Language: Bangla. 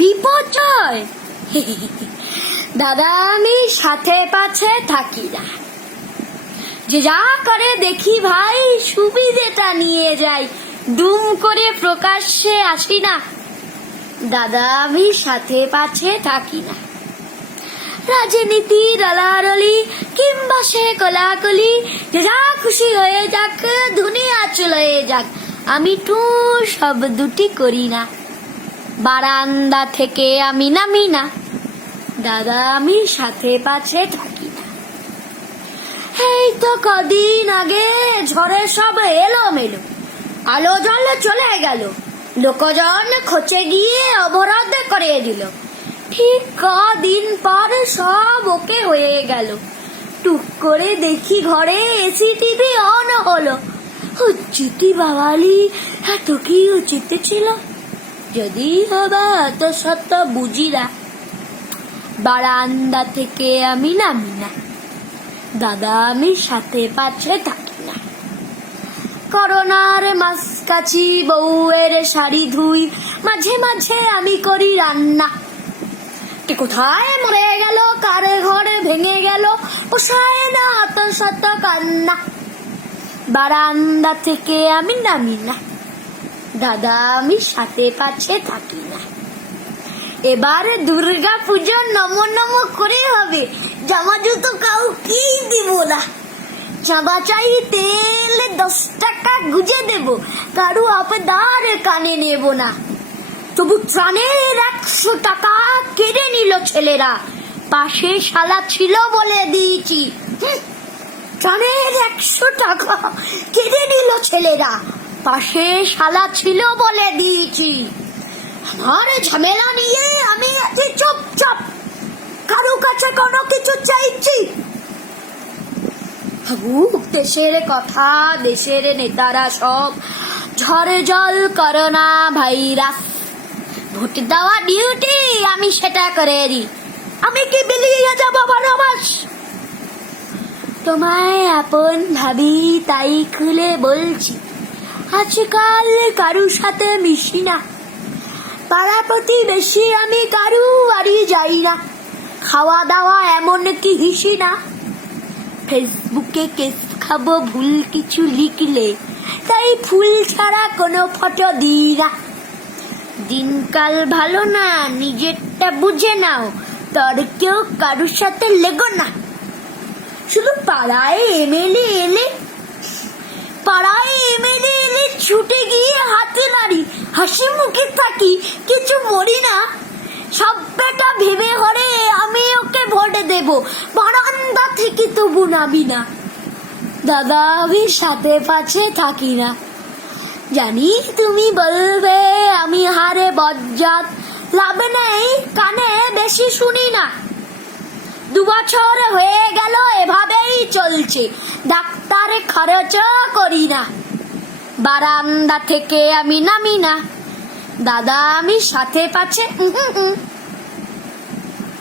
বিপর্যয়। দাদা আমি সাথে পাছে থাকি না, যে যা করে দেখি ভাই সুবিধেটা নিয়ে যাই, দুম করে প্রকাশ্যে আসি না। দাদা আমি সাথে পাছে থাকি না, রাজনীতি রলারলি কিংবা সে কলাকলি, যে যা খুশি হয়ে যাক, দুনিয়া চলে যাক, আমি টু সব দুটি করি না। বারান্দা থেকে আমি নামি না, দাদা আমি সাথে পাছে থাকি না। এই তো কদিন আগে ঝড়ে সব এলোমেলো, আলো জল চলে গেল, লোকজন খোঁচে গিয়ে অবরোধ করে দিল। ঠিক কদিন পর সব ওকে হয়ে গেল, টুক করে দেখি ঘরে এসি টিভি অন হলো। উচিতি বাবালি, এত কি উচিত ছিল? যদি হবা এত সত্য বুঝি না। বারান্দা থেকে আমি নামি না, দাদা আমি সাথে পাছে থাকি না। করোনার মাসকাছি বউয়ের শাড়ি ধুই, মাঝে মাঝে আমি করি রান্না। কে কোথায় মরে গেল, কার ঘরে ভেঙে গেল, পোষায় না অত শত কান্না। বারান্দা থেকে আমি নামি না, দাদা আমি সাথে পাছে থাকি না। এবার দুর্গা পুজো নম নম করে হবে, জামা জুতো কাউকেই দিব না। চাঁদা চাই তেল 10 টাকা গুজে দেব, কারু আবদার কানে নেব না। তবু ত্রাণের 100 টাকা কেড়ে নিল ছেলেরা, পাশে শালা ছিল বলে দিয়েছি। ত্রাণের 100 টাকা কেড়ে নিল ছেলেরা, পাশে শালা ছিল বলে দিয়েছি। আমার ঝামেলা নিয়ে আমি আছি চুপচাপ, কারো কাছে কোনো কিছু চাইছি। ভাবুক দেশের কথা, দেশের নেতারা সব, ঝড়ে জল করোনা ভাইরাস। ভোট দেওয়া ডিউটি, আমি সেটা করে দিই। আমি কি বিলিয়ে যাব 12 মাস? তোমায় আপন ভাবি তাই খুলে বলছি, আজকাল কারুর সাথে মিশি না। পাড়া প্রতিবেশী আমি কারু বাড়ি যাই না, খাওয়া দাওয়া এমন কি হিসি না। ফেসবুকে কেস খাবো ভুল কিছু লিখলে, তাই ফুল ছাড়া কোনো ফটো দিই না। দিনকাল ভালো না, নিজেরটা বুঝে নাও, তোর কেউ কারুর সাথে লেগো না। শুধু পাড়ায় এমএলএ এলে ছুটে গিয়ে হাতে নাড়ি, হাসি মুখে থাকি, কিছু মরি না। সব বেটা ভেবে হরে আমি ওকে ভোট দেব, বারান্দা থেকে তবু নামি না। দাদা আমি সাথে পাছে থাকি না। জানি তুমি বলবে আমি হারে বজ্জাত, লাভ নেই কানে বেশি শুনি না। 2 বছর হয়ে গেল এভাবেই চলছে, ডাক্তার খরচ করি না। বারান্দা থেকে আমি নামি না, দাদা আমি সাথে পাছে